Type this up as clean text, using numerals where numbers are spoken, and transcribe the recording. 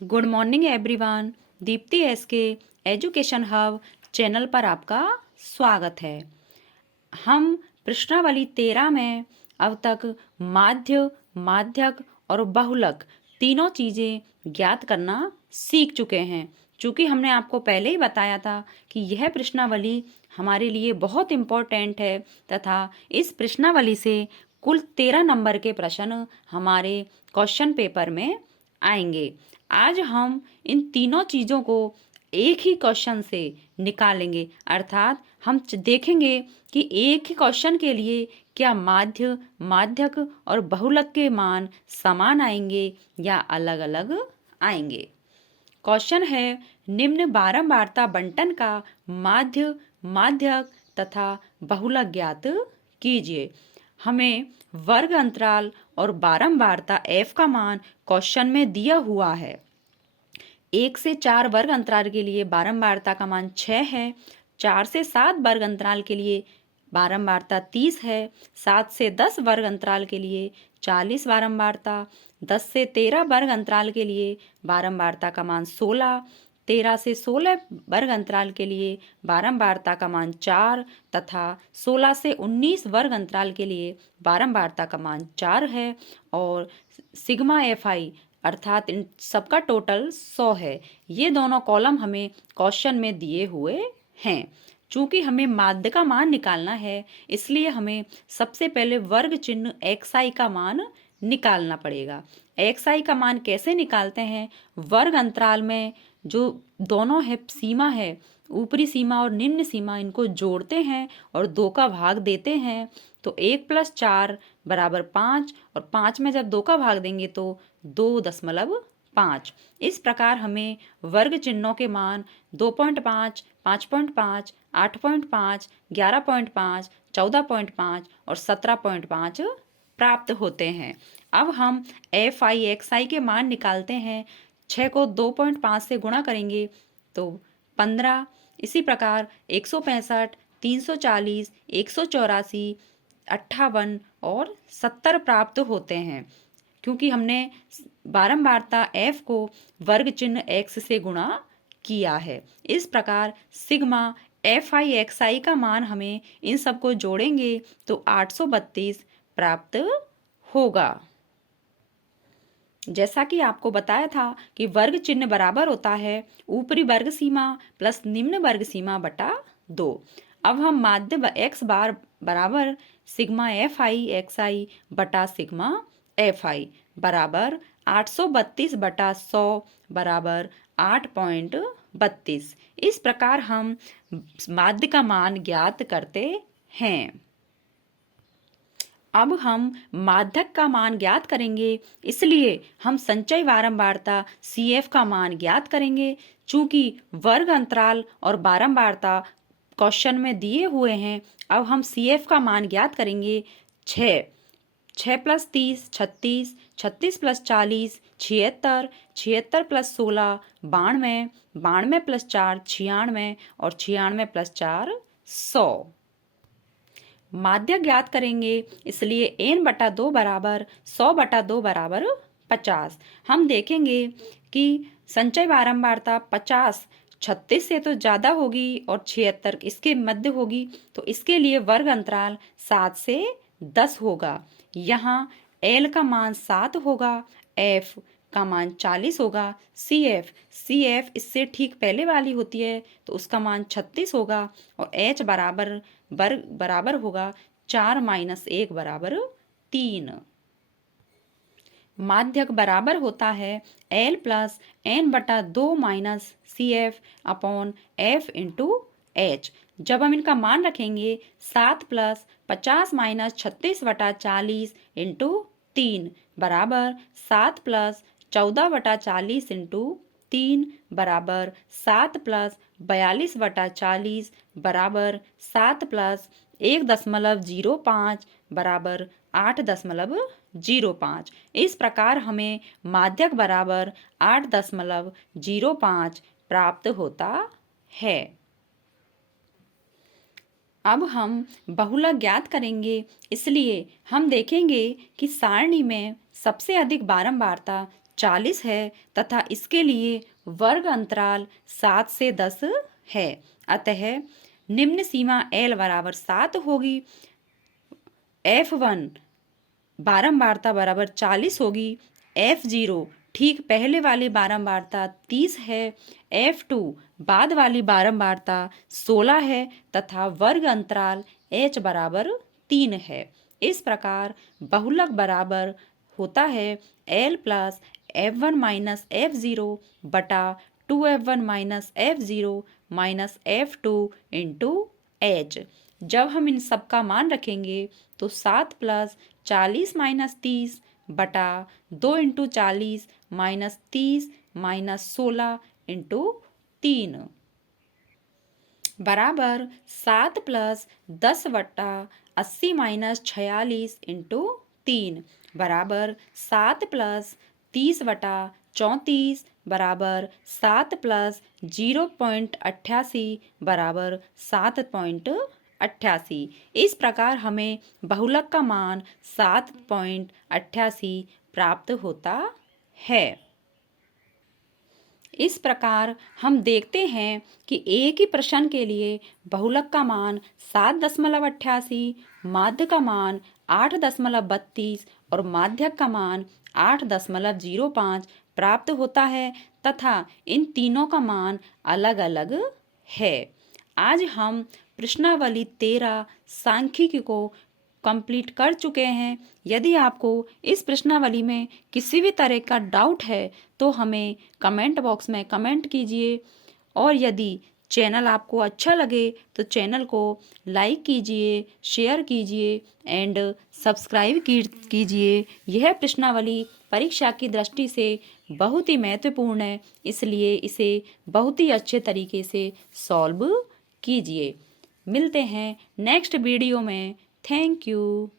Good morning everyone. Deepti S के education hub channel पर आपका स्वागत है। हम प्रश्नावली 13 में अब तक माध्य, माध्यक और बहुलक तीनों चीज़ें ज्ञात करना सीख चुके हैं। चूँकि हमने आपको पहले ही बताया था कि यह प्रश्नावली हमारे लिए बहुत इम्पोर्टेंट है तथा इस प्रश्नावली से कुल 13 नंबर के प्रश्न हमारे क्वेश्चन पेपर में आएंगे। आज हम इन तीनों चीज़ों को एक ही क्वेश्चन से निकालेंगे, अर्थात हम देखेंगे कि एक ही क्वेश्चन के लिए क्या माध्य, माध्यक और बहुलक के मान समान आएंगे या अलग अलग आएंगे। क्वेश्चन है, निम्न बारंबारता बंटन का माध्य, माध्यक तथा बहुलक ज्ञात कीजिए। हमें वर्ग अंतराल और बारंबारता f का मान क्वेश्चन में दिया हुआ है। 1 से 4 वर्ग अंतराल के लिए बारंबारता का मान 6 है। 4 से 7 वर्ग अंतराल के लिए बारंबारता 30 है। 7 से 10 वर्ग अंतराल के लिए 40 बारंबारता। 10 से 13 वर्ग अंतराल के लिए बारंबारता का मान 16। 13 से 16 वर्ग अंतराल के लिए बारंबारता का मान 4 तथा 16 से 19 वर्ग अंतराल के लिए बारंबारता का मान 4 है। और सिग्मा एफ आई अर्थात इन सबका टोटल 100 है। ये दोनों कॉलम हमें क्वेश्चन में दिए हुए हैं। चूंकि हमें माध्य का मान निकालना है, इसलिए हमें सबसे पहले वर्ग चिन्ह xi का मान निकालना पड़ेगा। xi का मान कैसे निकालते हैं? वर्ग अंतराल में जो दोनों है सीमा है, ऊपरी सीमा और निम्न सीमा, इनको जोड़ते हैं और 2 का भाग देते हैं। तो 1 + 4 = 5 और 5 में जब 2 का भाग देंगे तो 2.5। इस प्रकार हमें वर्ग चिन्हों के मान 2.5, 5.5, 8.5, 11.5, 14.5 और 17.5 प्राप्त होते हैं। अब हम FI के मान निकालते हैं। 6 को 2.5 से गुणा करेंगे तो 15। इसी प्रकार 165, 340, 184, 58 और 70 प्राप्त होते हैं, क्योंकि हमने बारंबारता f को वर्ग चिन्ह x से गुणा किया है। इस प्रकार सिग्मा FI का मान हमें इन सबको जोड़ेंगे तो 832 प्राप्त होगा। जैसा कि आपको बताया था कि वर्ग चिन्ह बराबर होता है ऊपरी वर्ग सीमा प्लस निम्न वर्ग सीमा बटा 2। अब हम माध्य x बार बराबर सिग्मा FI बटा सिग्मा FI बराबर 832 बटा 100 बराबर 8.32। इस प्रकार हम माध्य का मान ज्ञात करते हैं। अब हम माध्यक का मान ज्ञात करेंगे, इसलिए हम संचय बारंबारता CF का मान ज्ञात करेंगे। चूंकि वर्ग अंतराल और बारंबारता क्वेश्चन में दिए हुए हैं, अब हम CF का मान ज्ञात करेंगे। 6 + 30 36, 36 + 40 76, 76 + 16 92, 92 + 4 96 और 96 + 4 100। माध्य ज्ञात करेंगे, इसलिए n/2 बराबर 100/2 बराबर 50। हम देखेंगे कि संचय बारंबारता 50 36 से तो ज़्यादा होगी और 76 इसके मध्य होगी, तो इसके लिए वर्ग अंतराल 7 से 10 होगा। यहाँ L का मान 7 होगा, F का मान 40 होगा। CF इससे ठीक पहले वाली होती है तो उसका मान 36 होगा और H बराबर होगा 4 - 1 = 3। माध्यक बराबर होता है L + n/2 - CF / F × H। जब हम इनका मान रखेंगे 7 + 50 - 36/40 × 3 बराबर 7 + 14/40 × 3 बराबर 7 + 42/40 बराबर 7 + 1.05 बराबर 8.05। इस प्रकार हमें माध्यक बराबर 8.05 प्राप्त होता है। अब हम बहुलक ज्ञात करेंगे, इसलिए हम देखेंगे कि सारणी में सबसे अधिक बारंबारता 40 है तथा इसके लिए वर्ग अंतराल 7 से 10 है। अतः निम्न सीमा L बराबर 7 होगी। F1 बारंबारता बराबर 40 होगी। F0 ठीक पहले वाली बारंबारता 30 है। F2 बाद वाली बारंबारता 16 है तथा वर्ग अंतराल H बराबर 3 है। इस प्रकार बहुलक बराबर होता है L plus F1 minus F0 बटा 2F1 minus F0 minus F2 into H। जब हम इन सब का मान रखेंगे तो 7 प्लस 40 माइनस 30 बटा 2 इंटू 40 माइनस 30 माइनस 16 इंटू 3 बराबर 7 प्लस 10 बटा 80 माइनस 46 इंटू 3 बराबर 7 प्लस 30 बटा 34 बराबर 7 प्लस 0.88 बराबर 7.88। इस प्रकार हमें बहुलक का मान 7.88 प्राप्त होता है। इस प्रकार हम देखते हैं कि एक ही प्रश्न के लिए बहुलक का मान 7.88, माध्य का मान 8.32 और माध्यक का मान 8.05 प्राप्त होता है तथा इन तीनों का मान अलग अलग है। आज हम प्रश्नावली 13 सांख्यिकी को कंप्लीट कर चुके हैं। यदि आपको इस प्रश्नावली में किसी भी तरह का डाउट है तो हमें कमेंट बॉक्स में कमेंट कीजिए और यदि चैनल आपको अच्छा लगे तो चैनल को लाइक कीजिए, शेयर कीजिए एंड सब्सक्राइब कीजिए। यह प्रश्नावली परीक्षा की दृष्टि से बहुत ही महत्वपूर्ण है, इसलिए इसे बहुत ही अच्छे तरीके से सॉल्व कीजिए। मिलते हैं नेक्स्ट वीडियो में। Thank you.